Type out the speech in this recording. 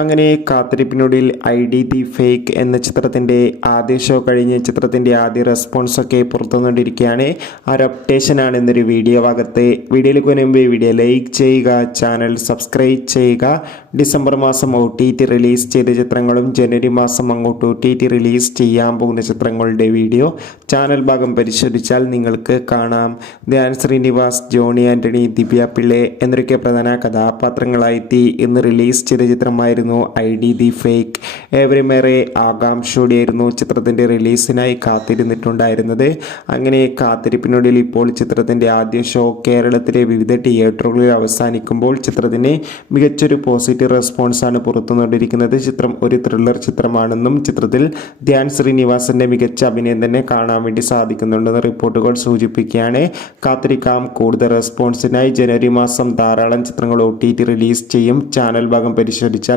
അങ്ങനെ കാത്തിരിപ്പിനൊടുവിൽ the fake എന്ന ചിത്രത്തിൻ്റെ ആദ്യ ഷോ കഴിഞ്ഞ് ചിത്രത്തിൻ്റെ ആദ്യ റെസ്പോൺസൊക്കെ പുറത്തുവന്നുകൊണ്ടിരിക്കുകയാണ്. ആ ഒരു അപ്ഡേഷനാണ് ഇന്നൊരു വീഡിയോ ഭാഗത്ത്. വീഡിയോയിലേക്ക് മുൻപ് വീഡിയോ ലൈക്ക് ചെയ്യുക, ചാനൽ സബ്സ്ക്രൈബ് ചെയ്യുക. ഡിസംബർ മാസം OTT റിലീസ് ചെയ്ത ചിത്രങ്ങളും ജനുവരി മാസം അങ്ങോട്ട് OTT റിലീസ് ചെയ്യാൻ പോകുന്ന ചിത്രങ്ങളുടെ വീഡിയോ ചാനൽ ഭാഗം പരിശോധിച്ചാൽ നിങ്ങൾക്ക് കാണാം. ധ്യാൻ ശ്രീനിവാസ്, ജോണി ആൻ്റണി, ദിവ്യ പിള്ളെ എന്നൊക്കെ പ്രധാന കഥാപാത്രങ്ങളായെത്തി ഇന്ന് റിലീസ് ചെയ്ത ചിത്രമായിരുന്നു ദി ഫേക്ക്. ഏവരുമേറെ ആകാംക്ഷയോടെയായിരുന്നു ചിത്രത്തിൻ്റെ റിലീസിനായി കാത്തിരുന്നിട്ടുണ്ടായിരുന്നത്. അങ്ങനെ കാത്തിരിപ്പിനൊടുവിൽ ഇപ്പോൾ ചിത്രത്തിൻ്റെ ആദ്യ ഷോ കേരളത്തിലെ വിവിധ തിയേറ്ററുകളിൽ അവസാനിക്കുമ്പോൾ ചിത്രത്തിന് മികച്ചൊരു പോസിറ്റീവ് റെസ്പോൺസാണ് പുറത്തുകൊണ്ടിരിക്കുന്നത്. ചിത്രം ഒരു ത്രില്ലർ ചിത്രമാണെന്നും ചിത്രത്തിൽ ധ്യാൻ ശ്രീനിവാസന്റെ മികച്ച അഭിനയം തന്നെ കാണാൻ വേണ്ടി സാധിക്കുന്നുണ്ടെന്ന് റിപ്പോർട്ടുകൾ സൂചിപ്പിക്കുകയാണ്. കാത്തിരിക്കാം കൂടുതൽ റെസ്പോൺസിനായി. ജനുവരി മാസം ധാരാളം ചിത്രങ്ങൾ OTT റിലീസ് ചെയ്യും. ചാനൽ ഭാഗം പരിശോധിച്ചാൽ